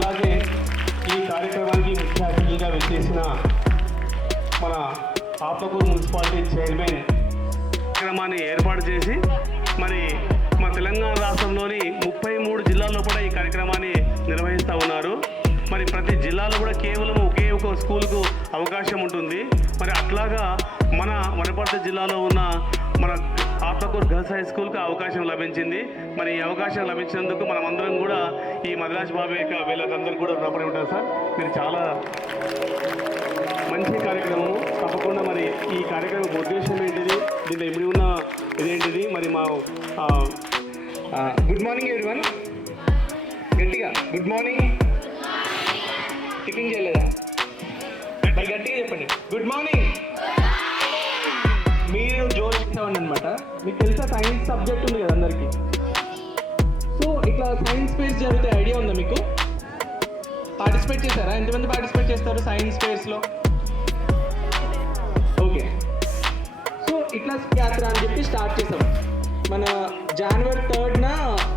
అలాగే ఈ కార్యక్రమానికి ముఖ్య అతిథిగా విచ్చేసిన మన ఆత్మకూరు మున్సిపాలిటీ చైర్మన్ కార్యక్రమాన్ని ఏర్పాటు చేసి మరి మా తెలంగాణ రాష్ట్రంలోని 33 జిల్లాల్లో కూడా ఈ కార్యక్రమాన్ని నిర్వహిస్తూ ఉన్నారు. మరి ప్రతి జిల్లాలో కూడా కేవలం ఒకే ఒక స్కూల్కు అవకాశం ఉంటుంది. మరి అట్లాగా మన వనపర్తి జిల్లాలో ఉన్న మన ఆత్మకూరు గర్ల్స్ హై స్కూల్కి అవకాశం లభించింది. మరి ఈ అవకాశం లభించినందుకు మనమందరం కూడా ఈ మద్రాజ్ బాబాయ్ వీళ్ళకందరూ కూడా రుణపడి ఉంటారు సార్. మీరు చాలా మంచి కార్యక్రమము. తప్పకుండా మరి ఈ కార్యక్రమం ఉద్దేశం ఏంటిది, దీంట్లో ఇమిడి ఉన్న ఇదేంటిది మరి మా గుడ్ మార్నింగ్ ఎవ్రీవన్. గట్టిగా గుడ్ మార్నింగ్. టిఫిన్ చేయలేదా? గట్టిగా చెప్పండి గుడ్ మార్నింగ్. మీరు జోడిస్తామండి అనమాట. మీకు తెలుసా సైన్స్ సబ్జెక్ట్ ఉంది కదా అందరికీ. సో ఇట్లా సైన్స్ ఫేర్స్ జరిగితే ఐడియా ఉందా మీకు? పార్టిసిపేట్ చేశారా? ఎంతమంది పార్టిసిపేట్ చేస్తారు సైన్స్ ఫేర్స్లో? ఓకే. సో ఇట్లా యాత్ర అని చెప్పి స్టార్ట్ చేసాం. మన జనవరి 3న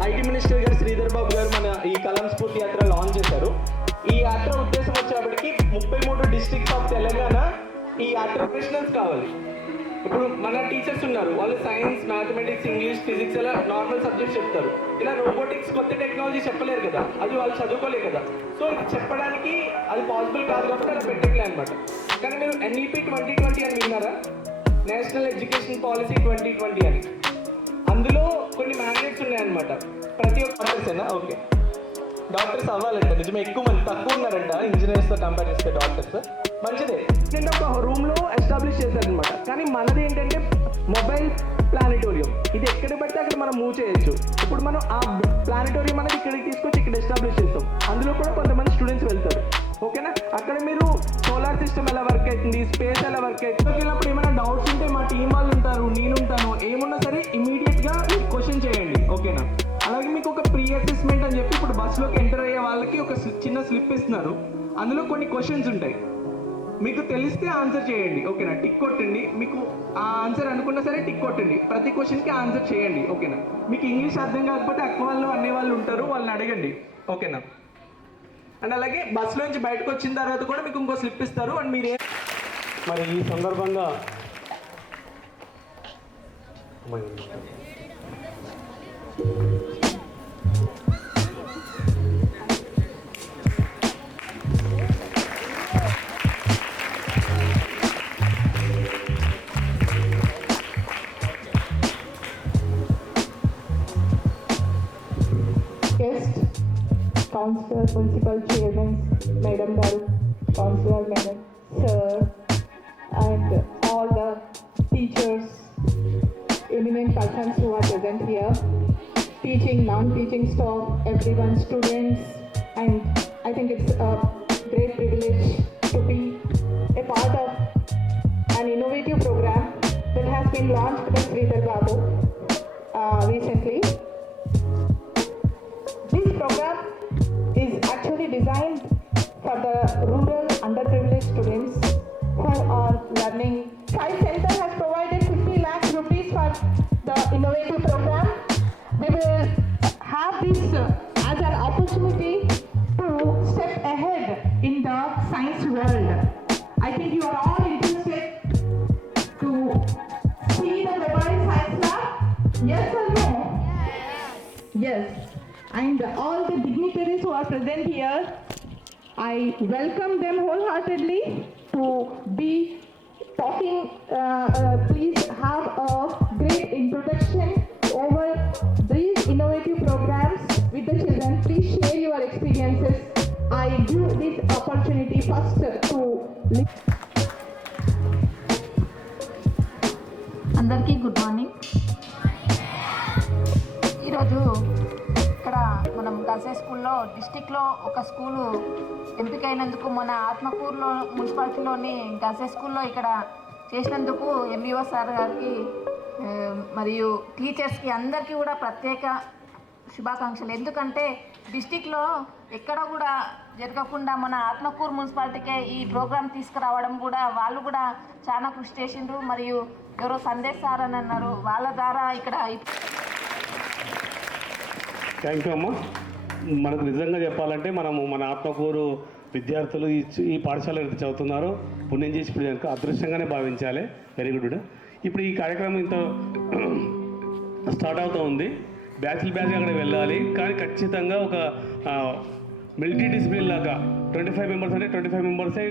ఐటీ మినిస్టర్ గారు శ్రీధర్ బాబు గారు మన ఈ కలాం స్ఫూర్తి యాత్ర లాంచ్ చేశారు. ఈ యాత్ర ఉద్దేశం వచ్చేప్పటికి 33 డిస్ట్రిక్ట్స్ ఆఫ్ తెలంగాణ ఈ యాత్ర ప్రొఫెషనల్స్ కావాలి. ఇప్పుడు మన టీచర్స్ ఉన్నారు, వాళ్ళు సైన్స్, మ్యాథమెటిక్స్, ఇంగ్లీష్, ఫిజిక్స్ అలా నార్మల్ సబ్జెక్ట్స్ చెప్తారు. ఇలా రోబోటిక్స్ కొత్త టెక్నాలజీ చెప్పలేరు కదా, అది వాళ్ళు చదువుకోలేరు కదా. సో ఇది చెప్పడానికి అది పాసిబుల్ కాదు కాబట్టి అలా పెట్టట్లే అనమాట. కానీ మీరు NEP 2020 అని విన్నారా? నేషనల్ ఎడ్యుకేషన్ పాలసీ 2020 అని. అందులో కొన్ని మ్యాండేట్స్ ఉన్నాయన్నమాట. ప్రతి ఒక్క డాక్టర్సేనా? Okay, doctors అవ్వాలంట. నిజమే, ఎక్కువ మంది తక్కువ ఉన్నారంట ఇంజనీర్స్తో కంపేర్ చేస్తే డాక్టర్స్. మంచిదే. నేను ఒక రూమ్లో ఎస్టాబ్లిష్ చేశారనమాట. కానీ మనది ఏంటంటే మొబైల్ ప్లానిటోరియం. ఇది ఎక్కడ పడితే అక్కడ మనం మూవ్ చేయొచ్చు. ఇప్పుడు మనం ఆ ప్లానిటోరియం అనేది ఇక్కడికి తీసుకొచ్చి ఇక్కడ ఎస్టాబ్లిష్ చేస్తాం. అందులో కూడా కొంతమంది స్టూడెంట్స్ వెళ్తారు. ఓకేనా? అక్కడ మీరు సోలార్ సిస్టమ్ ఎలా వర్క్ అవుతుంది, స్పేస్ ఎలా వర్క్ అవుతుంది, వెళ్ళినప్పుడు ఏమైనా డౌట్స్ ఉంటే మా టీం వాళ్ళు ఉంటారు, నేను ఉంటాను, ఏమున్నా సరే ఇమీడియట్గా మీరు క్వశ్చన్ చేయండి. ఓకేనా? అలాగే మీకు ఒక ప్రీ అసెస్మెంట్ అని చెప్పి ఇప్పుడు బస్సులోకి ఎంటర్ అయ్యే వాళ్ళకి ఒక చిన్న స్లిప్ ఇస్తున్నారు. అందులో కొన్ని క్వశ్చన్స్ ఉంటాయి. మీకు తెలిస్తే ఆన్సర్ చేయండి. ఓకేనా? టిక్ కొట్టండి. మీకు ఆ ఆన్సర్ అనుకున్నా సరే టిక్ కొట్టండి. ప్రతి క్వశ్చన్కి ఆన్సర్ చేయండి. ఓకేనా? మీకు ఇంగ్లీష్ అర్థం కాకపోతే అక్క వాళ్ళు అనే వాళ్ళు ఉంటారు, వాళ్ళని అడగండి. ఓకేనా? అండ్ అలాగే బస్సులో నుంచి బయటకు వచ్చిన తర్వాత కూడా మీకు ఇంకో స్లిప్ ఇస్తారు. అండ్ మీరు మరి ఈ సందర్భంగా Councillor, Principal Chairman, Madam Garu, Councillor Madam, Sir, and all the teachers, eminent persons who are present here, teaching, non-teaching staff, everyone, students, and I think it's a great privilege to be a part of an innovative program that has been launched by Sridhar Babu recently. This program is actually designed for the rural underprivileged students who are learning. Science Center has provided 50 lakh rupees for the innovative program. We will have this as an opportunity to step ahead in the science world. I think you are all interested to see the mobile science lab. Yes or no? Yes. And all the dignitaries who are present here, I welcome them wholeheartedly to be talking. Please have a great introduction over these innovative programs with the children. Please share your experiences. I give this opportunity first to అందరికీ good morning. ఈరోజు ఇక్కడ మనం girls high స్కూల్లో డిస్టిక్లో ఒక school ఎంపికైనందుకు మన ఆత్మకూరులో మున్సిపాలిటీలోని girls high స్కూల్లో ఇక్కడ చేసినందుకు MBO సార్ గారికి మరియు టీచర్స్కి అందరికీ కూడా ప్రత్యేక శుభాకాంక్షలు. ఎందుకంటే డిస్టిక్లో ఎక్కడ కూడా జరగకుండా మన ఆత్మకూరు మున్సిపాలిటీకే ఈ ప్రోగ్రాం తీసుకురావడం కూడా వాళ్ళు కూడా చాలా కృషి చేసిండ్రు. మరియు ఎవరో సందేశ్ సార్ అని అన్నారు, వాళ్ళ ద్వారా ఇక్కడ థ్యాంక్ యూ అమ్మా. మనకు నిజంగా చెప్పాలంటే మనము మన ఆత్మకూరు విద్యార్థులు ఈ పాఠశాల ఎంత చదువుతున్నారో పుణ్యం చేసి ఇప్పుడు కనుక అదృష్టంగానే భావించాలి. Very good. ఇప్పుడు ఈ కార్యక్రమం ఇంత స్టార్ట్ అవుతూ ఉంది. బ్యాచ్లు అక్కడ వెళ్ళాలి, కానీ ఖచ్చితంగా ఒక మిలిటరీ డిసిప్లిన్ లాగా 25 మెంబర్స్ అంటే 25 మెంబర్సే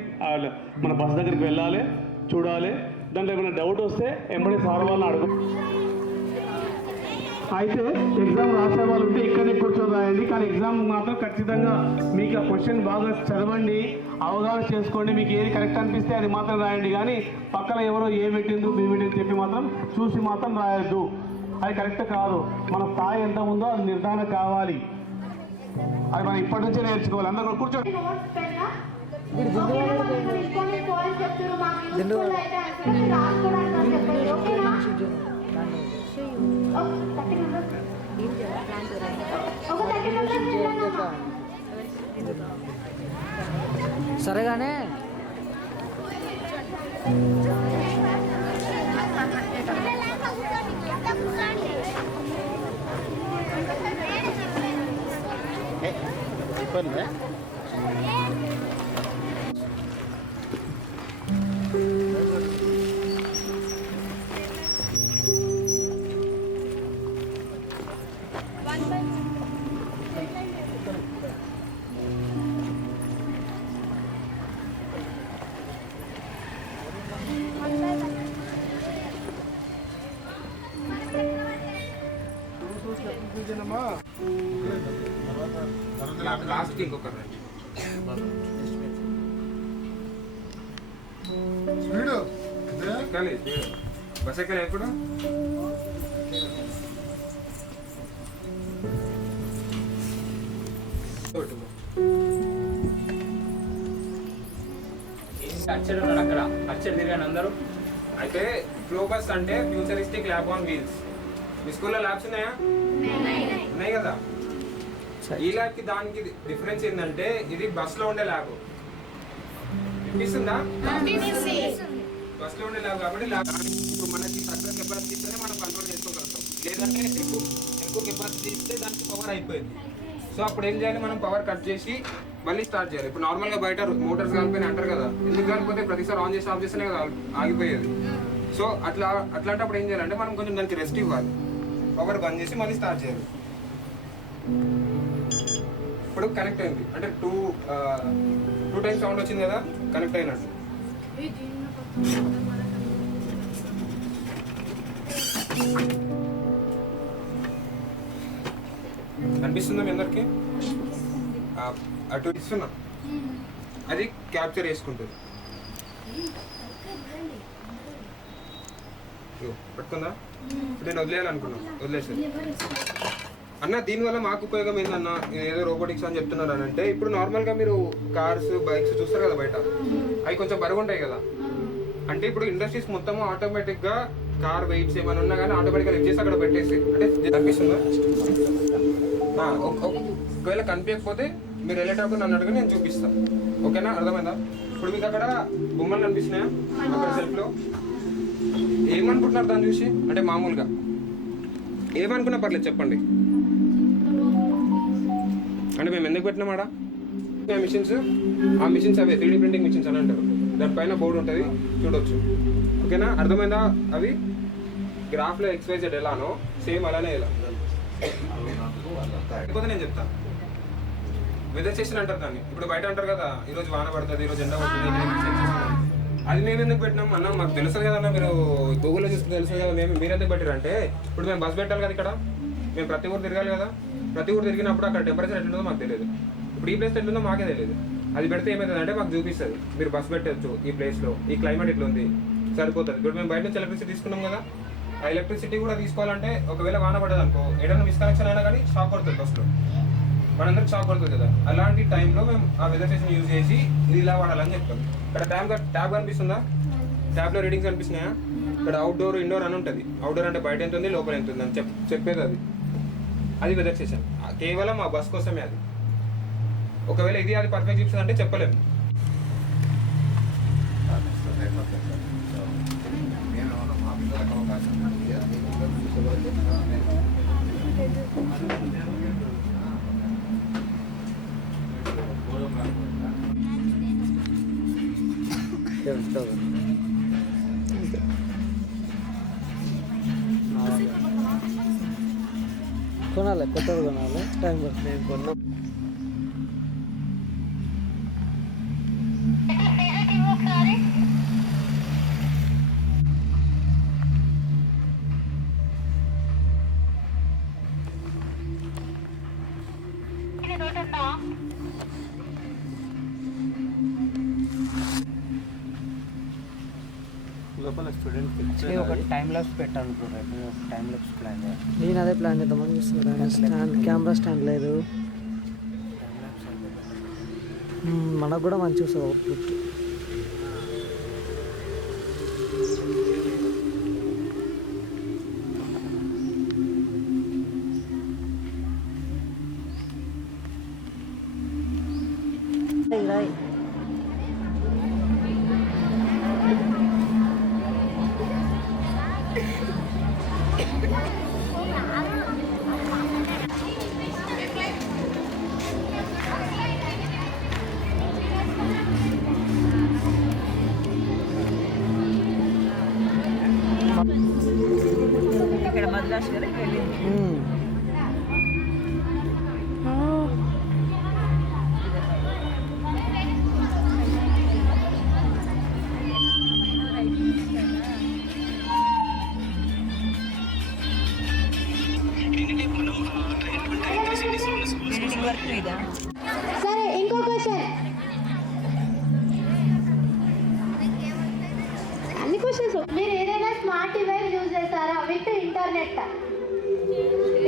మన బస్ దగ్గరికి వెళ్ళాలి, చూడాలి. దాంట్లో ఏమైనా డౌట్ వస్తే ఎంబడి సార్ వాళ్ళని అడుగు. అయితే ఎగ్జామ్ రాసే వాళ్ళు ఉంటే ఇక్కడనే కూర్చొని రాయండి, కానీ ఎగ్జామ్ మాత్రం ఖచ్చితంగా మీకు ఆ క్వశ్చన్ బాగా చదవండి, అవగాహన చేసుకోండి. మీకు ఏది కరెక్ట్ అనిపిస్తే అది మాత్రం రాయండి, కానీ పక్కన ఎవరో ఏ పెట్టిందో బి పెట్టిందో చెప్పి మాత్రం చూసి మాత్రం రాయొద్దు. అది కరెక్ట్ కాదు. మన స్థాయి ఎంత ఉందో అది నిర్ధారణ కావాలి. అది మనం ఇప్పటి నుంచే నేర్చుకోవాలి. అందరూ కూర్చోండి. సరేగానే లాస్ట్కి ఇంకొక ఎక్కాలి. బస్ ఎక్కాలి ఎప్పుడు? అక్షర్ ఉన్నాడు అక్కడ, అక్షర్ తిరిగాను అందరూ. అయితే ఫ్లో బస్ అంటే ఫ్యూచరిస్టిక్ ల్యాబ్ ఆన్ వీల్స్. మీ స్కూల్లో ల్యాబ్స్ ఉన్నాయా? ఉన్నాయి కదా. ఈ ల్యాబ్ కి దానికి డిఫరెన్స్ ఏంటంటే ఇది బస్ లో ఉండే ల్యాబ్. వినిపిస్తుందా? బస్ లో ఉండే ల్యాబ్ కాబట్టి ఇప్పుడు మనకి తక్కువ కెపాసిటీతోనే మనం కంట్రోల్ చేసుకోగలుగుతాం. లేదంటే ఎక్కువ కెపాసిటీ ఇస్తే దానికి పవర్ అయిపోయింది. సో అప్పుడు ఏం చేయాలి, మనం పవర్ కట్ చేసి మళ్ళీ స్టార్ట్ చేయాలి. ఇప్పుడు నార్మల్గా బయట మోటార్స్ కాలిపోయినా అంటారు కదా, ఎందుకు కాలిపోతే ప్రతిసారి ఆన్ చేసి ఆఫ్ చేస్తేనే కదా ఆగిపోయేది. సో అట్లాంటప్పుడు ఏం చేయాలంటే మనం కొంచెం దానికి రెస్ట్ ఇవ్వాలి, పవర్ బంద్ చేసి మళ్ళీ స్టార్ట్ చేయాలి. ఇప్పుడు కనెక్ట్ అయింది అంటే టూ టైమ్స్ సౌండ్ వచ్చింది కదా, కనెక్ట్ అయినట్టు. అనిపిస్తుందా మీ అందరికి? అటు ఇస్తున్నా, అది క్యాప్చర్ చేసుకుంటుంది. పట్టుకుందా? నేను వదిలేయాలనుకున్నా, వదిలేసాను అన్న. దీనివల్ల మాకు ఉపయోగం ఏంటన్న, ఏదో రోబోటిక్స్ అని చెప్తున్నారు అని అంటే, ఇప్పుడు నార్మల్గా మీరు కార్స్ బైక్స్ చూస్తారు కదా బయట, అవి కొంచెం బరువు ఉంటాయి కదా. అంటే ఇప్పుడు ఇండస్ట్రీస్ మొత్తం ఆటోమేటిక్గా కార్ వెయిట్స్ ఏమైనా ఉన్నా కానీ ఆటోమేటిక్గా లిఫ్ట్ చేసి అక్కడ పెట్టేసి, అంటే కనిపిస్తుందా? ఒకవేళ కనిపించకపోతే మీరు వెళ్ళేటప్పుడు నన్ను అడుగు, నేను చూపిస్తాను. ఓకేనా? అర్థమైందా? ఇప్పుడు మీకు అక్కడ బొమ్మలు కనిపిస్తున్నాయా అక్కడ సెల్ఫ్లో? ఏమనుకుంటున్నారు దాన్ని చూసి? అంటే మామూలుగా ఏమనుకున్నా పర్లేదు చెప్పండి. అంటే మేము ఎందుకు పెట్టినామాడా మిషన్స్? ఆ మిషన్స్ అవే 3D ప్రింటింగ్ మిషన్స్ అని అంటారు. దానిపైన బోర్డు ఉంటుంది, చూడొచ్చు. ఓకేనా? అర్థమైందా? అవి గ్రాఫ్లో XYZ ఎలానో సేమ్ అలానే ఎలా. లేకపోతే నేను చెప్తాను. వెదర్ స్టేషన్ అంటారు దాన్ని. ఇప్పుడు బయట అంటారు కదా, ఈరోజు వాన పడుతుంది, ఈరోజు ఎండ పడుతుంది. అది మేము ఎందుకు పెట్టినాం అన్న? మాకు తెలుస్తుంది కదన్నా, మీరు గూగుల్లో చూసుకుని తెలుస్తుంది కదా. మీరు ఎందుకు పెట్టారు అంటే, ఇప్పుడు మేము బస్ పెట్టాలి కదా ఇక్కడ, మేము ప్రతి ఊరు తిరగాలి కదా. ప్రతి ఊరు తిరిగినప్పుడు అక్కడ టెంపరేచర్ ఎట్లుందో మాకు తెలియదు. ఇప్పుడు ఈ ప్లేస్ ఎట్లుందో మాకే తెలియదు. అది పెడితే ఏమవుతుంది అంటే మాకు చూపిస్తుంది, మీరు బస్ పెట్టచ్చు ఈ ప్లేస్లో, ఈ క్లైమేట్ ఇట్లా ఉంది, సరిపోతుంది. ఇప్పుడు మేము బయట నుంచి ఎలక్ట్రిసిటీ తీసుకున్నాం కదా, ఆ ఎలక్ట్రిసిటీ కూడా తీసుకోవాలంటే ఒకవేళ వాన పడ్డది అనుకో, ఏదైనా మిస్కనెక్షన్ అయినా కానీ షాక్ పడుతుంది బస్లో, మనందరికి షాక్ పడుతుంది కదా. అలాంటి టైంలో మేము ఆ వెదర్ స్టేషన్ యూజ్ చేసి ఇది ఇలా వాడాలని చెప్తాం. ఇక్కడ ట్యాబ్ కనిపిస్తుందా? ట్యాబ్లో రీడింగ్స్ కనిపిస్తున్నాయా? ఇక్కడ అవుట్డోర్ ఇండోర్ అని ఉంటుంది. అవుట్డోర్ అంటే బయట ఎంత ఉంది, లోపల ఎంత ఉంది అని చెప్పేది అది వెదర్ స్టేషన్. కేవలం ఆ బస్ కోసమే అది. ఒకవేళ ఇది అది పర్ఫెక్ట్ చూపిస్తుంది అంటే చెప్పలేము. తెలుస్తుంది. కొనాలి, కొత్తది కొనాలి, టైం పడుతుంది. నేను కొన్నా లోపల స్టూడెంట్ ఒక టైం ల్యాబ్స్ పెట్టాను బ్రో. టైం ల్యాబ్స్ ప్లాన్ చేయాలి. నేను అదే ప్లాన్ చేద్దామని చూస్తున్నాను. స్టాండ్, కెమెరా స్టాండ్ లేదు. మనకు కూడా మంచిగా వస్తుంది అవుట్పుట్. ఇక్కడ మద్రాసు వరకు వెళ్ళింది. ఎడిటింగ్ వర్క్ ఇదా? సరే, ఇంకో క్వశ్చన్. అన్ని క్వశ్చన్స్. మీరు ఏదైనా స్మార్ట్ డివైస్ యూజ్ చేస్తారా విత్ ఇంటర్నెట్?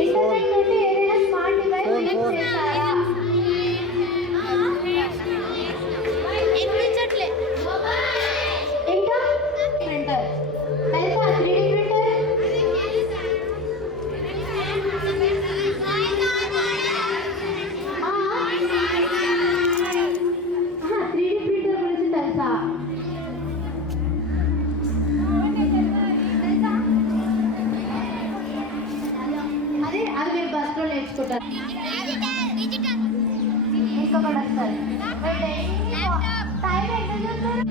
ఇంటర్నెట్ తోటి ఏదైనా స్మార్ట్ డివైస్ యూజ్ చేస్తారా? ఇంకా ప్రింటర్ తెలుసా? 3D printer. 3D ప్రింటర్ గురించి తెలుసా? అది మీరు బస్లో నేర్చుకుంటారు. ఇంకొకటి వస్తుంది. టైం ఎంత చూస్తారు?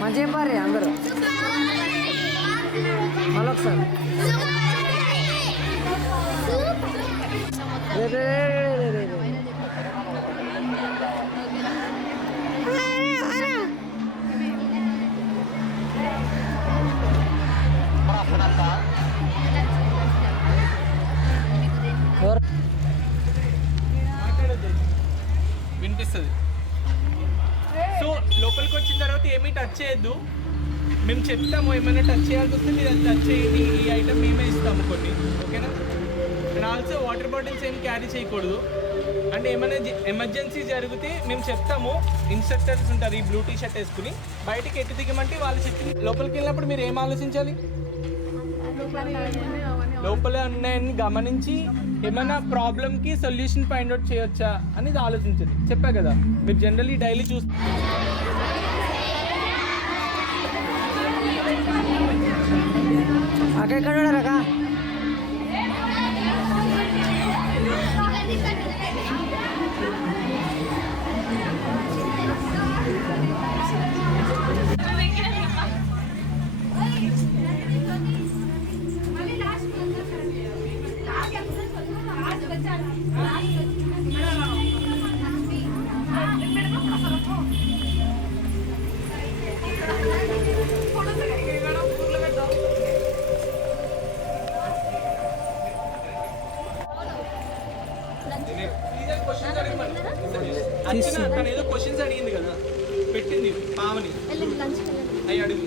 మంచిగా చెప్పారు అందరూ. మళ్ళీ ఒకసారి వినిపిస్తుంది. సో లోపలికి వచ్చిన తర్వాత ఏమీ టచ్ చేయొద్దు. మేము చెప్తాము, ఏమైనా టచ్ చేయాల్సి వస్తే మీరు అది టచ్ చేయండి. ఈ ఐటమ్ మేమే ఇస్తాము కొన్ని, ఓకేనా? అండ్ ఆల్సో వాటర్ బాటిల్స్ ఏం క్యారీ చేయకూడదు. అంటే ఏమైనా ఎమర్జెన్సీ జరిగితే మేము చెప్తాము. ఇన్స్ట్రక్టర్స్ ఉంటారు ఈ బ్లూ టీ షర్ట్ వేసుకుని. బయటికి ఎట్టి దిగమంటే వాళ్ళు చెప్పి లోపలికి వెళ్ళినప్పుడు మీరు ఏం ఆలోచించాలి? లోపల ఉన్నాయని గమనించి ఏమైనా ప్రాబ్లమ్కి సొల్యూషన్ ఫైండ్ అవుట్ చేయొచ్చా అనేది ఆలోచించండి. చెప్పా కదా, మీరు జనరల్లీ డైలీ అక్కడ రకా తను ఏదో క్వశ్చన్స్ అడిగింది కదా, పెట్టింది పావని, అవి అడుగు.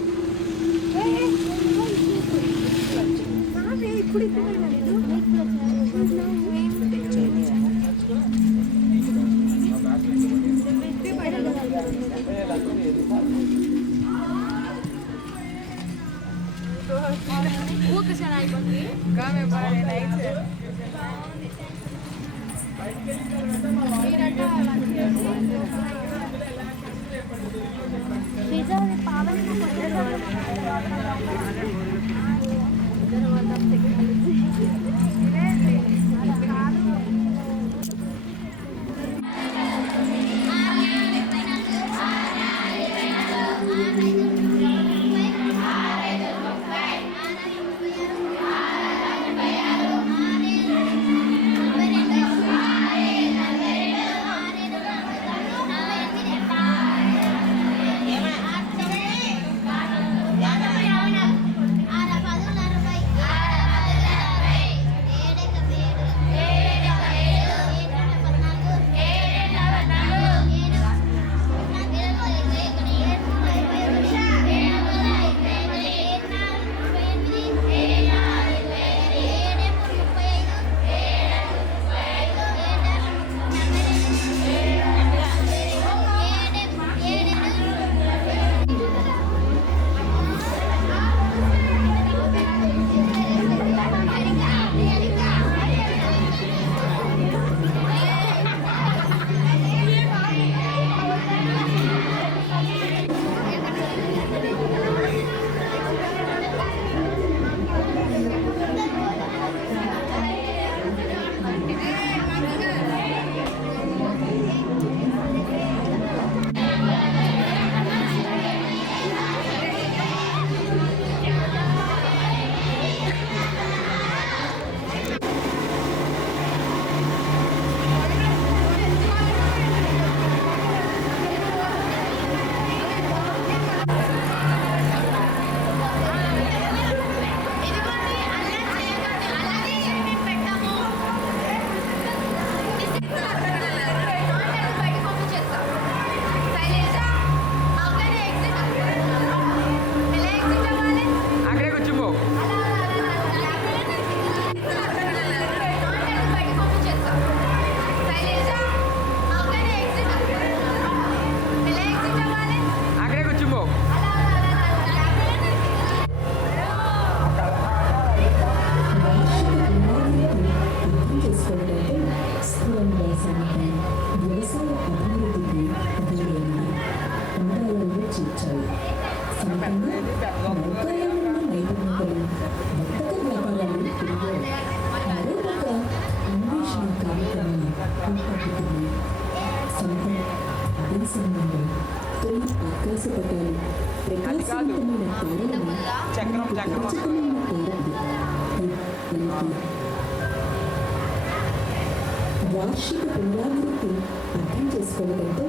వార్షిక పునరావృత్తి అర్థం చేసుకోవడంతో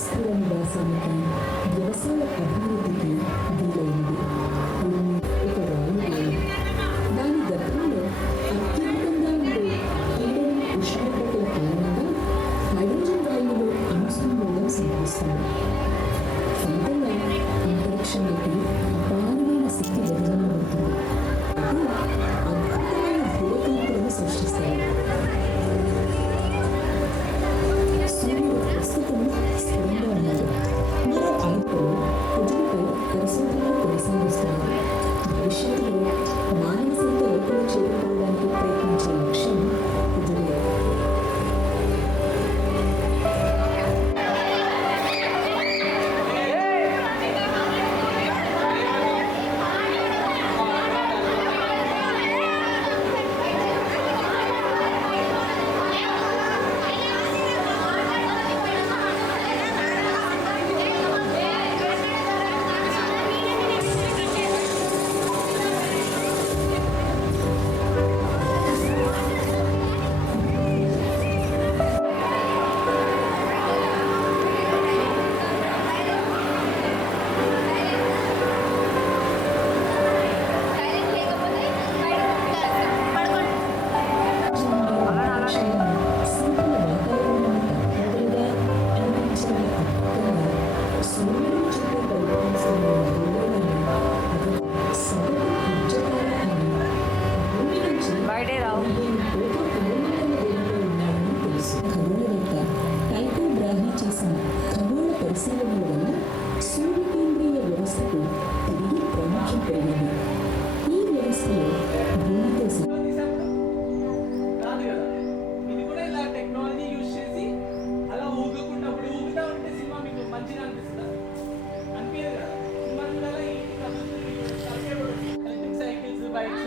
స్థిర నివాసానికి వ్యవసాయ అభివృద్ధికి వీలైనది. ఒక రాయి దాని గతంలో అత్యధికంగా ఉండే పీడనం ఉష్ణోగ్రతల కారణంగా హైడ్రోజన్ వాయువులో అనుసంధానం సంభవిస్తుంది. ఫలితంగా అంతరిక్షంలోకి అపారమైన శక్తి వెదజల్లబడుతుంది. అద్భుతమైన భూకంపాలను సృష్టిస్తాయి. ప్రస్తుతం స్థిరంగా ఉన్నారు. మరో 5 పృథివీపై పరిశోధనలు ఫ్రైడే రావు. ఖగోళవేత్త టైకో బ్రాహీ చేసిన ఖగోళ పరిశీలనల వల్ల సూర్యకేంద్రీయ వ్యవస్థకు తిరిగి ప్రాముఖ్యం పెరిగింది. ఈ వ్యవస్థలో భూమితో కాదు కదా, ఇది కూడా ఇలా టెక్నాలజీ యూజ్ చేసి అలా ఊగకుండా ఇప్పుడు ఊగుతా ఉంటే సినిమా మీకు మంచిగా అనిపిస్తుందా? అనిపించదు కదా. సినిమా చూడాలా ఎలక్ట్రిక్ సైకిల్స్, బైక్స్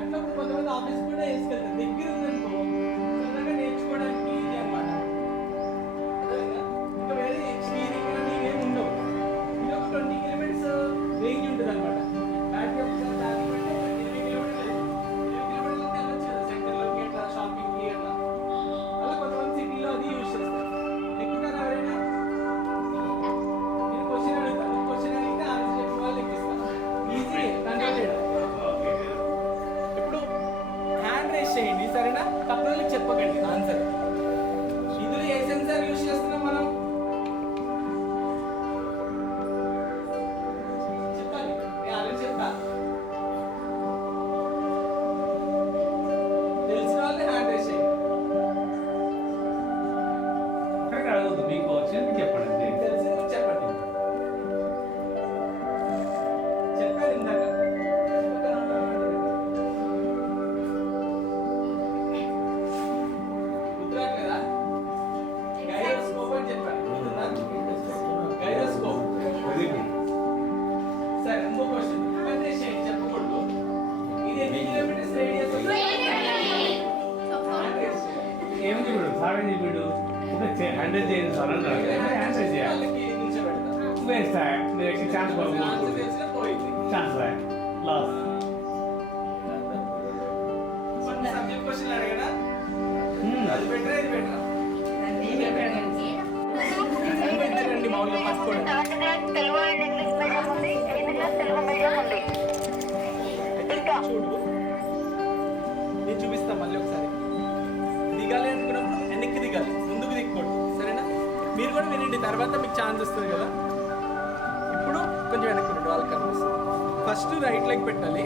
అట్లా ఇప్పుడు కొంతమంది ఆఫీస్ కూడా వేసుకెళ్తారు. దగ్గర ఉందనుకో సరదాగా నేర్చుకోవడానికి ఇది అనమాట. అదేవిధంగా ఇంకా వేరే స్టీరింగ్ కానీ ఇవేమి ఉండవు. ఇది ఒక 20 కిలోమీటర్స్ రేంజ్ ఉంటుంది అనమాట. బ్యాటరీ ఒకసారి ఛార్జ్ పెడితే 20 కిలోమీటర్లు వెళ్ళొచ్చు కదా సెంటర్లోకి, అట్లా షాపింగ్కి అట్లా. అలా కొంతమంది సిటీలో అది యూజ్ చేస్తారు. ఎక్కుతారా ఎవరైనా? నేను క్వశ్చన్ అడుగుతాను, క్వశ్చన్ అడిగితే ఆన్సర్ చెప్పిన వాళ్ళు ఎక్కిస్తాను. ఈజీ కంట్రోల్ చేయడం. ఇప్పుడు హ్యాండ్ రేస్ చేయండి సరేనా? తక్కువ చెప్పకండి ఆన్సర్. ఇందులో ఏ సెన్సార్ యూజ్ చేస్తున్నాం మనం? చెప్పాలి, నేను ఆల్రెడీ చెప్పా. తెలిసిన వాళ్ళే హ్యాండ్ రేస్ చేయండి. అక్కడికి అడగద్దు, మీకు వచ్చింది చెప్పండి. తెలిసింది కూడా చెప్పండి. చెప్పారు ఇందాక. గుర్తురాట్లేదా? గైరోస్కోప్ అని చెప్పాను. గుర్తుందా? గైరోస్కోప్. సరే, ఇంకో క్వశ్చన్. హ్యాండ్ రేస్ చేయండి, చెప్పకూడదు. ఇది ఎన్ని కిలోమీటర్స్ రేడియస్? హ్యాండ్ రేస్ చేయండి. ఏం చెప్పాడు సార్? ఏం చెప్పాడు? హండ్రెడ్ చేయండి సార్ అంటారు. ఆన్సర్ చేయాలి. వాళ్ళకి నిల్చోబెడతా. వేస్ట్ మీకు ఛాన్స్ ఆన్సర్ తెలిసినా పోయింది. Chance loss. కొన్ని సబ్జెక్ట్ క్వశ్చన్లు అడగనా? అది బెటరా ఇది బెటరా? ఇద్దరండి మామూలుగా పట్టుకోండి. చూడు, నేను చూపిస్తా మళ్ళీ ఒకసారి. దిగాలి అనుకున్నప్పుడు వెనక్కి దిగాలి, ముందుకు దిగకూడదు సరేనా? మీరు కూడా వినండి, తర్వాత మీకు ఛాన్స్ వస్తుంది కదా. ఇప్పుడు కొంచెం వెనక్కి ఉండండి, వాళ్ళకి కనిపిస్తుంది. ఫస్ట్ రైట్ లెగ్ పెట్టాలి,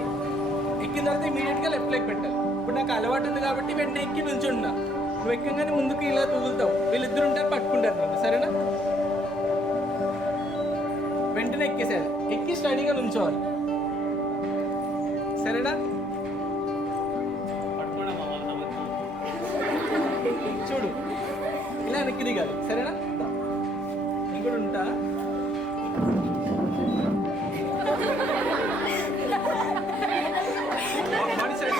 ఎక్కిన తర్వాత ఇమీడియట్గా లెఫ్ట్ లెగ్ పెట్టాలి. ఇప్పుడు నాకు అలవాటు ఉంది కాబట్టి వెంటనే ఎక్కి నుంచున్నా. నువ్వు ఎక్కగానే ముందుకు ఇలా తూగులుతావు, వీళ్ళిద్దరు ఉంటారు పట్టుకుంటారు నన్ను సరేనా? వెంటనే ఎక్కేసేయాలి, ఎక్కి స్టడీగా నుంచోవాలి సరేనా? చూడు, ఇలా వెనక్కి దిగాలి సరేనా? నేను కూడా ఉంటా. బాడీ సైడ్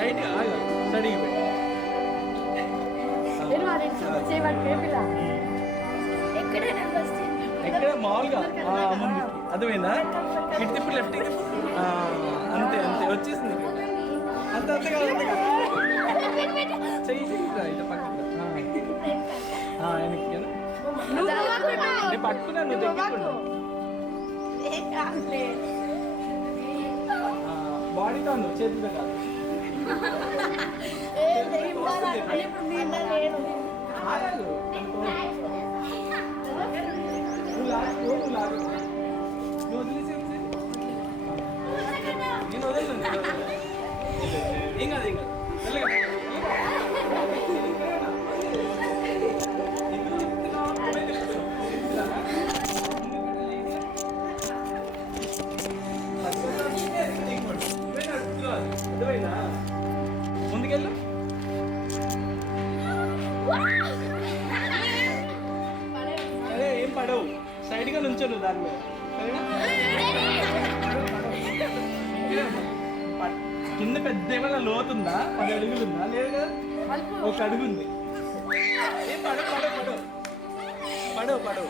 రైట్ స్టడీ ఎక్కడ మామూలుగా ముందు అర్థమైందా? ఇటు తిప్పు, లెఫ్ట్ అంతే అంతే వచ్చేసింది. అంత అంతే కదా, అంతే కదా. చెయ్యి ఇట్లా పక్కన వెనక్కి నేను పట్టుకున్నా, నువ్వు దగ్గర బాడీతో నువ్వు చేతితో కాదు. ఆగాలి. నువ్వు లాగు, నువ్వు లాగు. నువ్వు వదిలేసి నేను వదలను. ఏం కాదు, ఏం కాదు. ముందుకెళ్ళు. అదే ఏం పడవు, సైడ్గా నుంచోను దానిలో సరేనా? కింద పెద్ద ఏమైనా లోతుందా? 10 అడుగులు ఉందా? లేదు కదా, 1 అడుగు ఉంది. ఏం పడవు పడవు పడవు పడవు పడవు.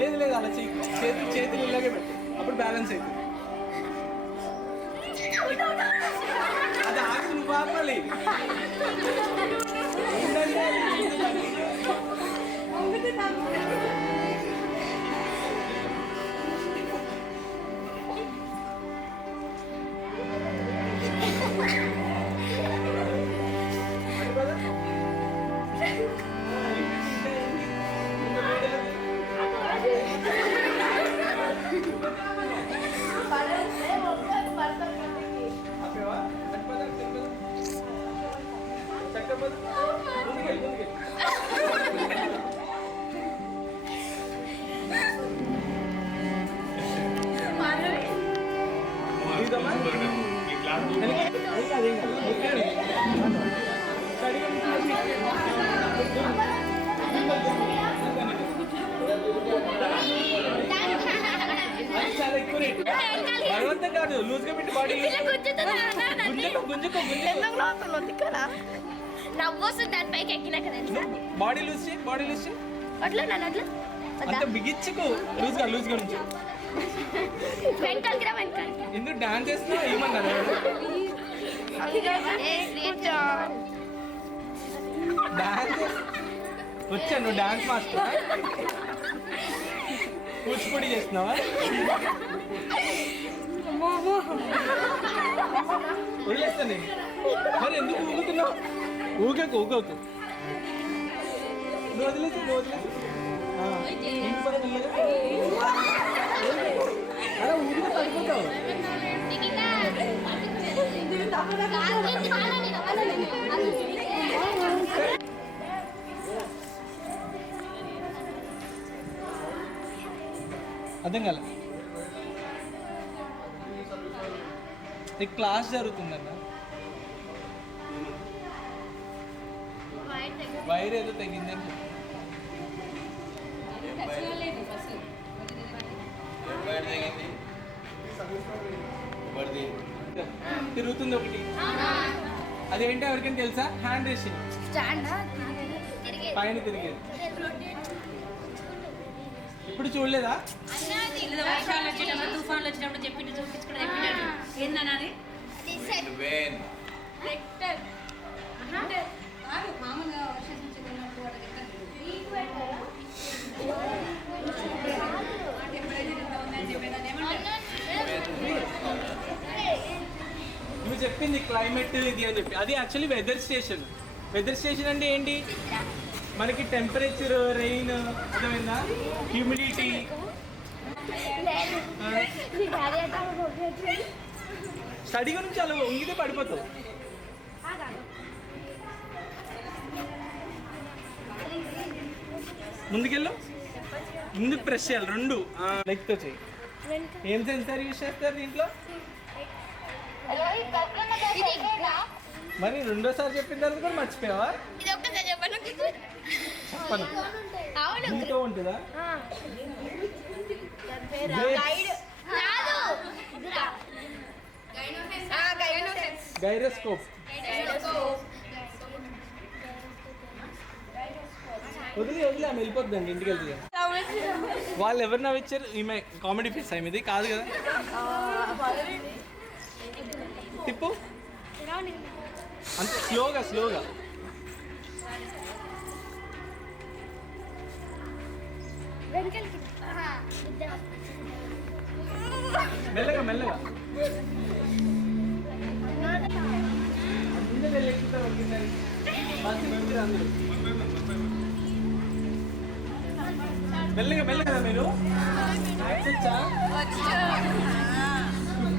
లేదు లేదు, అలా చేతులు ఇలాగే పెట్టు, అప్పుడు బ్యాలెన్స్ అవుతుంది. అది ఆగి నువ్వు ఆపాలి. చూద్దామా? చాలా ఎక్కువ రేటు. బలవంతం కాదు, లూజ్గా పెట్టి బాడీ నవ్వొస్తుంది దాని పైకి ఎక్కినాక తెలుసా? బాడీ లూజ్ చేయి, బాడీ లూజ్ చేయి. అట్లా నన్ను అట్లా అంత బిగించుకు, లూజ్గా నుంచి. వెనకాలకి రా వెనకాల. ఎందుకు డాన్స్ చేస్తున్నా ఏమన్నారు? డాన్స్ వచ్చా నువ్వు? డాన్స్ మాస్టర్ కూచిపూడి చేస్తున్నావా? వదిలేస్తా నేను. మరి ఎందుకు ఊగుతున్నావు? ఊగకు ఊగకు. నువ్వు వదిలేసి ఊగితే పడిపోతావు. అర్థం కాలే. నీకు క్లాస్ జరుగుతుందన్న, వైర్ ఏదో తగ్గిందని చెప్పి తిరుగుతుంది ఒకటి. అదేంటి ఎవరికైనా తెలుసా? హ్యాండ్ రేసింగ్ పైన తిరిగేది. ఇప్పుడు చూడలేదా? వర్షాలు వచ్చేటప్పుడు తుఫాన్లు వచ్చినప్పుడు చెప్పిండు చూపించుకుంటే ఏందన్నది మామూలుగా వర్షం నువ్వు చెప్పింది క్లైమేట్ ఇది అని చెప్పి, అది actually weather station. Weather station అంటే ఏంటి? మనకి టెంపరేచర్, రెయిన్, అర్థమైందా, హ్యూమిడిటీ. స్టడీ గురించి చాలా ఉంగితే పడిపోతావు. ముందుకెళ్ళు, ముందుకు ప్రెస్ చేయాలి రెండు లెగ్తో చేయి. ఏం సెన్సార్ యూజ్ చేస్తారు దీంట్లో? మరి రెండోసారి చెప్పిన తర్వాత కూడా మర్చిపోయావా? చెప్పను. దీంతో ఉంటుందా? గైరోస్కోప్. వదిలి ఆమె వెళ్ళిపోద్దండి ఇంటికి వెళ్తే. వాళ్ళు ఎవరు నవ్విచ్చారు? ఈమె కామెడీ ఫేస్ ఆమె, ఇది కాదు కదా. తిప్పు అంతే, స్లోగా మెల్లగా మెల్లగా. అందరూ వెళ్ళెక్కుతారు ఒకేసారి. మెల్లగా మెల్లగా. మీరు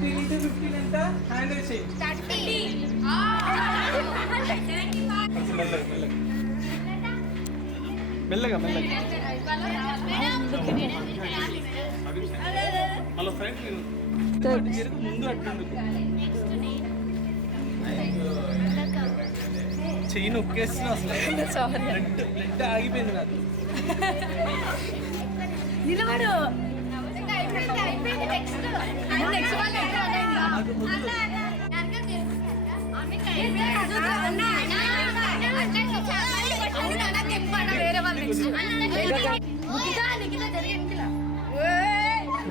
15 ఎంత హ్యాండ్ చేయి. మెల్లగా మెల్లగా. హలో ఫ్రెండ్, ముందు అట్లుండు. చెయ్యి నొక్కేస్తున్నా అసలు. బ్లడ్ ఆగిపోయింది నాకు. నిలబడు.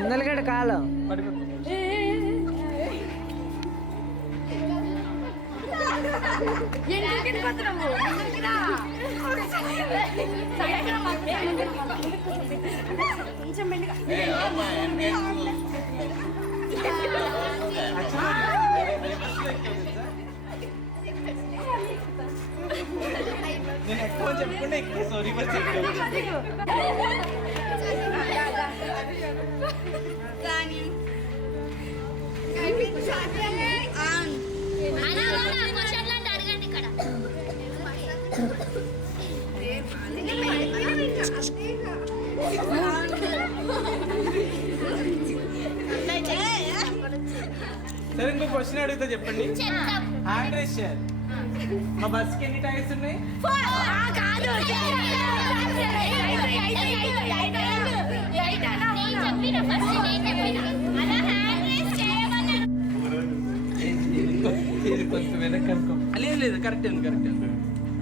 ముందలగడ కాలం నేను ఎక్కువ చెప్పుకుంటే ఎక్కువ సారీ బస్ అడగండి ఇక్కడ. సరే ఇంకో క్వశ్చన్ అడుగుతా చెప్పండి. హ్యాండ్ రేస్ చేయాలి. మా బస్కి ఎన్ని టైర్స్ ఉన్నాయి? కొంచెం వెనక్కి లేదు లేదు కరెక్ట్ అండి కరెక్ట్ అండి.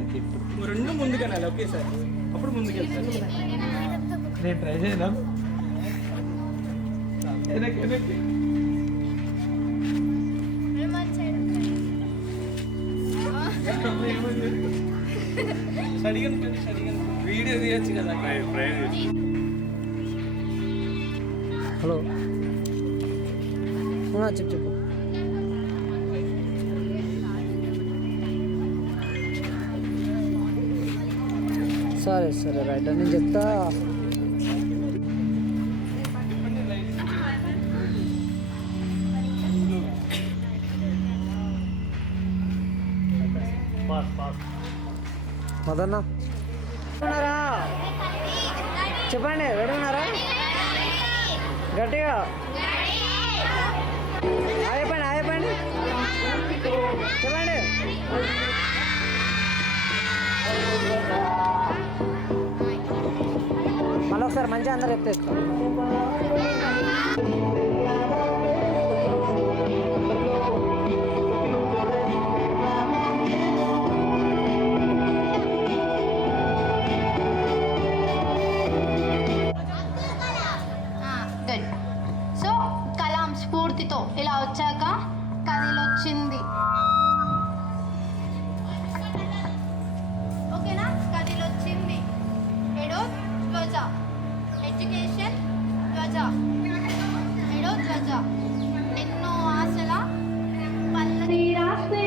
ఓకే ఇప్పుడు రెండు ముందుకనాలి. ఓకే సార్ అప్పుడు ముందుకు వెళ్తాను. నేను ట్రై చేయనా? వెనక్కి వెనక్కి వీడియో తీయచ్చు కదా. హలో చెప్పు చెప్పు. సరే సరే రైట్ నేను చెప్తా. మదన్న ఉన్నారా? చెప్పండి రెడీ ఉన్నారా? గట్టిగా అయిపోయింది అయిపోయింది చెప్పండి. మళ్ళీ ఒకసారి మంచిగా అందరు చెప్తే గుడ్. సో కలాం స్ఫూర్తితో ఇలా వచ్చాక కథలు వచ్చింది. ఓకేనా? కథలు వచ్చింది. ఎడో ధ్వజ, ఎడ్యుకేషన్ ధ్వజ, ఎడో ధ్వజ, ఎన్నో ఆశల పల్లవి రాస్తే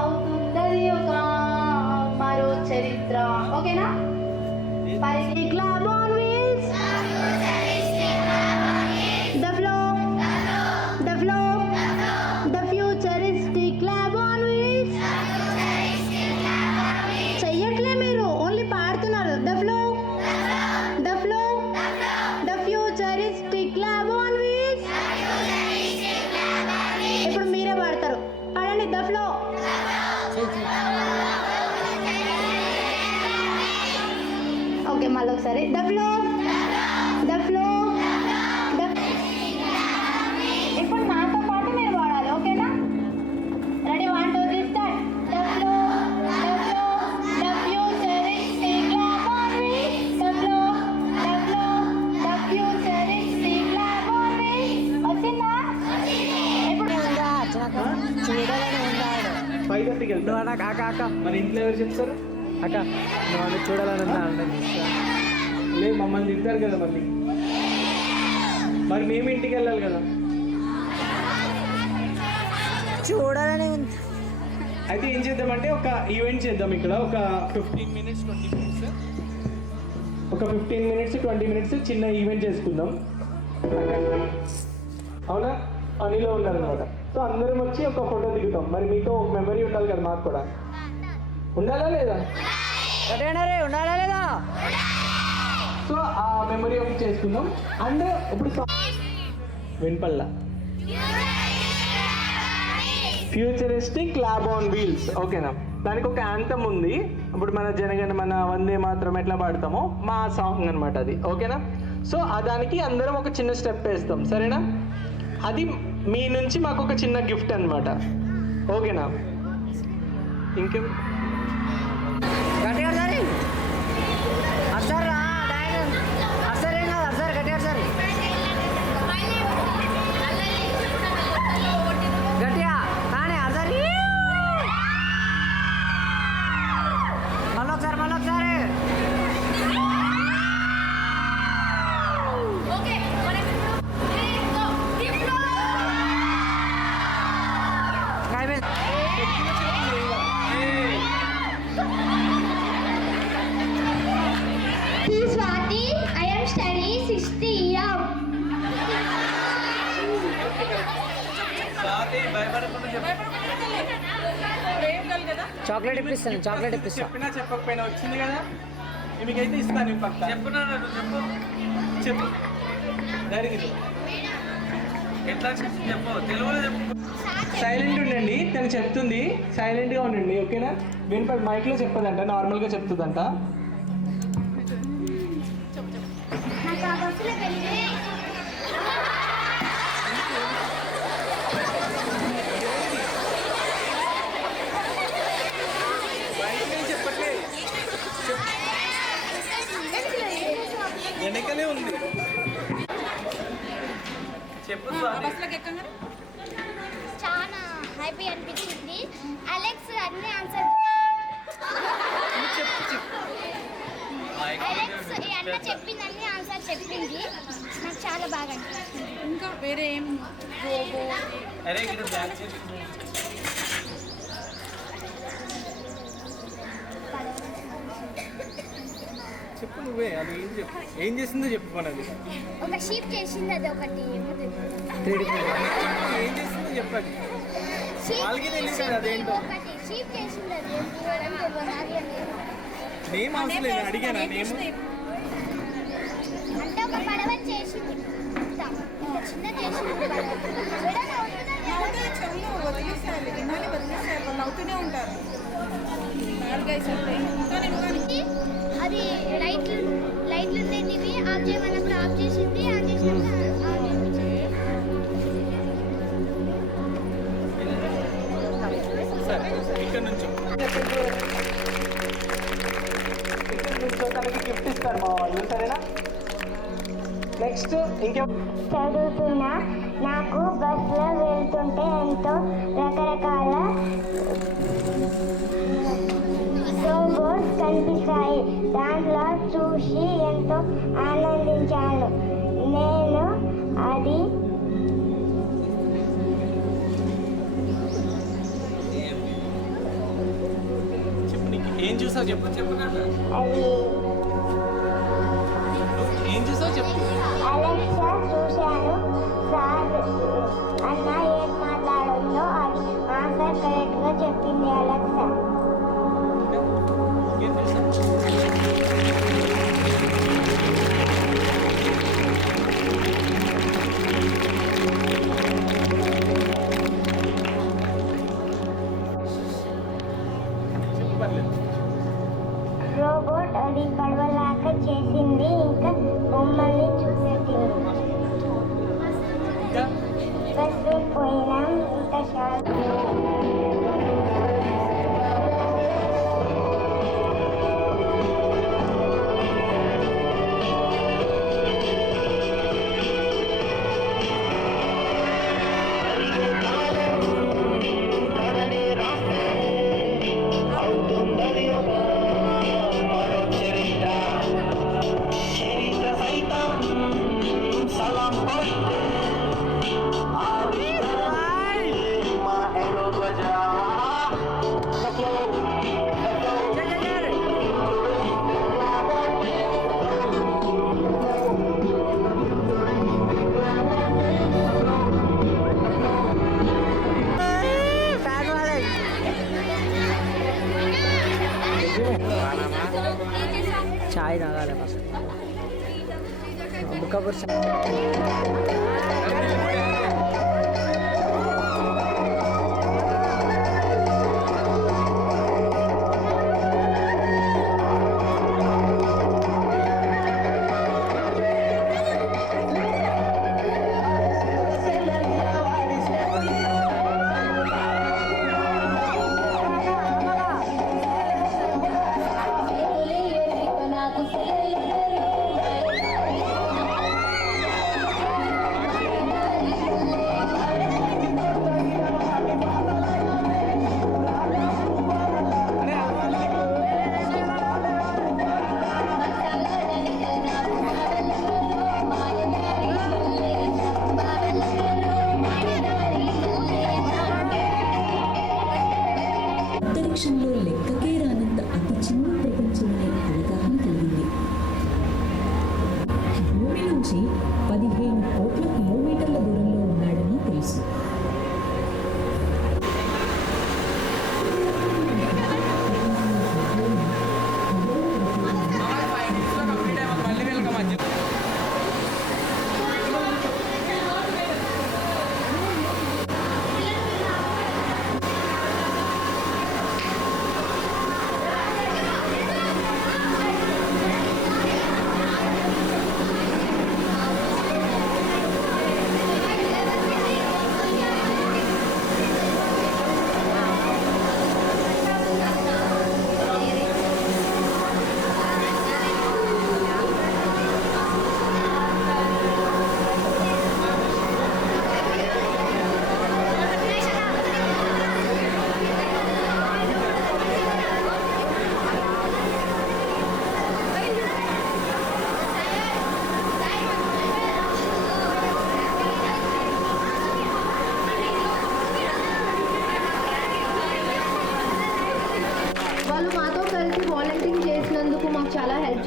అవుతుందది ఒక మరో చరిత్ర. ఓకేనా? పరిధి lab on wheels, the flow, the futuristic lab on wheels. చెయ్యట్లే మీరు, ఓన్లీ పాడుతున్నారు. the flow, the futuristic lab on wheels. ఇప్పుడు మీరే పాడతారు. పాడండి the flow. ఓకే మళ్ళీ ఒకసారి the flow. ఇప్పుడు నాతో పాటు మీరు పాడాలి. ఓకేనా? Ready 1 2 3 start. the flow, the futuristic lab on wheels. the flow, the futuristic lab on wheels. వచ్చిందా? ఇప్పుడు చూడాలని ఉందా? 5:30కి వెళ్తాను. అక్క అక్క అక్క మరి ఇంట్లో ఎవరు చెప్తారు? అక్క నువ్వు చూడాలని ఉందా అంటే లేదు మమ్మల్ని తింటారు కదా మళ్ళీ. మరి మేము ఇంటికి వెళ్ళాలి కదా. చూడాలని ఉంది. అయితే ఏం చేద్దామంటే ఒక ఈవెంట్ చేద్దాం ఇక్కడ. ఒక 15 మినిట్స్ 20 మినిట్స్ ఒక 15 మినిట్స్ 20 మినిట్స్ చిన్న ఈవెంట్ చేసుకుందాం. అవునా? పనిలో ఉన్నారనమాట. సో అందరం వచ్చి ఒక ఫోటో దిగుతాం. మరి మీతో ఒక మెమరీ ఉండాలి కదా, మాకు కూడా ఉండాలా లేదా? ఉండాలా లేదా? సో ఆ మెమరీ ఒకటి చేసుకుందాం. అండ్ ఇప్పుడు వినపల్లా ఫ్యూచరిస్టిక్ ల్యాబ్ ఆన్ వీల్స్. ఓకేనా? దానికి ఒక యాంథమ్ ఉంది. ఇప్పుడు మన జనగణ మన వందే మాత్రం ఎట్లా పాడతామో మా సాంగ్ అనమాట అది. ఓకేనా? సో దానికి అందరం ఒక చిన్న స్టెప్ వేస్తాం. సరేనా? అది మీ నుంచి మాకు ఒక చిన్న గిఫ్ట్ అనమాట. ఓకేనా? ఇంకేం గట్టిగా సరే అసలు అసలు ఏం కాదు. అసలు గట్టిగా సరే గట్టిగా కానీ అసలు మళ్ళొకసారి Swati, I am studying 6th year. Chocolate ఇప్పిస్తాను. చెప్పినా చెప్పకపోయినా వచ్చింది కదా, మీకైతే ఇస్తాను. పక్క చెప్పు చెప్పు జరిగింది. సైలెంట్ ఉండండి, తను చెప్తుంది, సైలెంట్గా ఉండండి, ఓకేనా? వినపడి మైక్లో చెప్పదంట, నార్మల్గా చెప్తుందంట. నాకు ఆ బస్సులో వెళ్ళి వెనకనే ఉంది, చెప్పు. చాలా హ్యాపీ అనిపించింది. అలెక్స్ అన్ని ఆన్సర్ అలెక్స్ ఈ అన్న చెప్పింది అన్ని ఆన్సర్ చెప్పింది. నాకు చాలా బాగా అనిపించింది. ఇంకా వేరే ఏం చెప్పు నువ్వే, అది ఏం చెప్పు, ఏం చేసిందో చెప్పు. మనది ఒక షీప్ చేసింది, అది ఒకటి ఏం చేసిందో చెప్పండి, వాళ్ళకి తెలియదు కదా అదేంటో. ఒకటి షీప్ చేసింది, అది నేమ్ అవసరం లేదు, అడిగానా నేమ్? అంటే ఒక పడవ చేసింది, ఇంత చిన్న చేసింది పడవ. అవుతూనే ఉంటారు. అది లైట్లు ఉండేటివి ఆఫ్ చేయమన్నప్పుడు ఆఫ్ చేసింది, ఆన్ చేసినప్పుడు ఆన్ చేసింది. ఇక్కడ నుంచో తనకి గిఫ్ట్ ఇస్తారు మా వాళ్ళు, సరేనా? నెక్స్ట్ ఇంకే చదువుతున్నా. నాకు బస్సులో వెళ్తుంటే ఎంతో రకరకాల రోబోట్స్ కనిపిస్తాయి. దాంట్లో చూసి ఎంతో ఆనందించాను. నేను అది చెప్పు, నీకు ఏం చూసావు చెప్పు. అది ఏం చూసావు చెప్పు. అలెక్సా చూశాను. సార్ అన్న ఏం మాట్లాడిందో అది ఆన్సర్ కరెక్ట్గా చెప్పింది అలెక్సా. ఏం చూసావు? రోబోట్ అది పడవలాగా చేసింది. ఇంకా బొమ్మల్ని చూసేది. బస్సు పోయినాం. ఇంకా షార్ట్ చాయ్ తాగాలి ఫస్ట్. బుక్కపూర్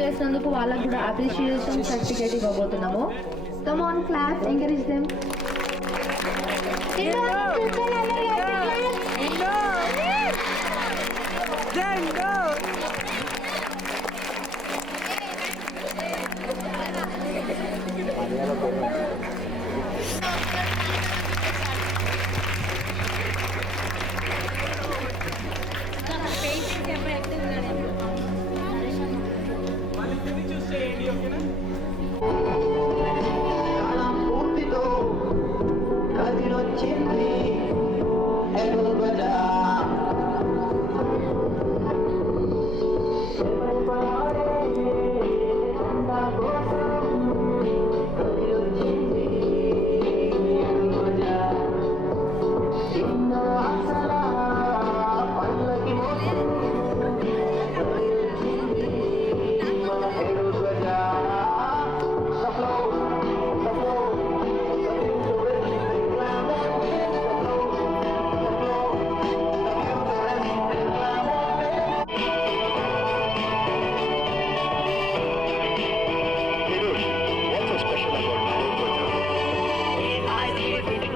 చేసినందుకు వాళ్ళకు కూడా అప్రిషియేషన్ సర్టిఫికేట్ ఇవ్వబోతున్నాము. Come on class, encourage them. Painting ఎవరు యాక్టివ్ ఉన్నాడు వాళ్ళిద్దరిని చూస్ చేయండి, ఓకేనా?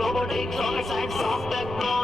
robotics, rocket science, soft technology.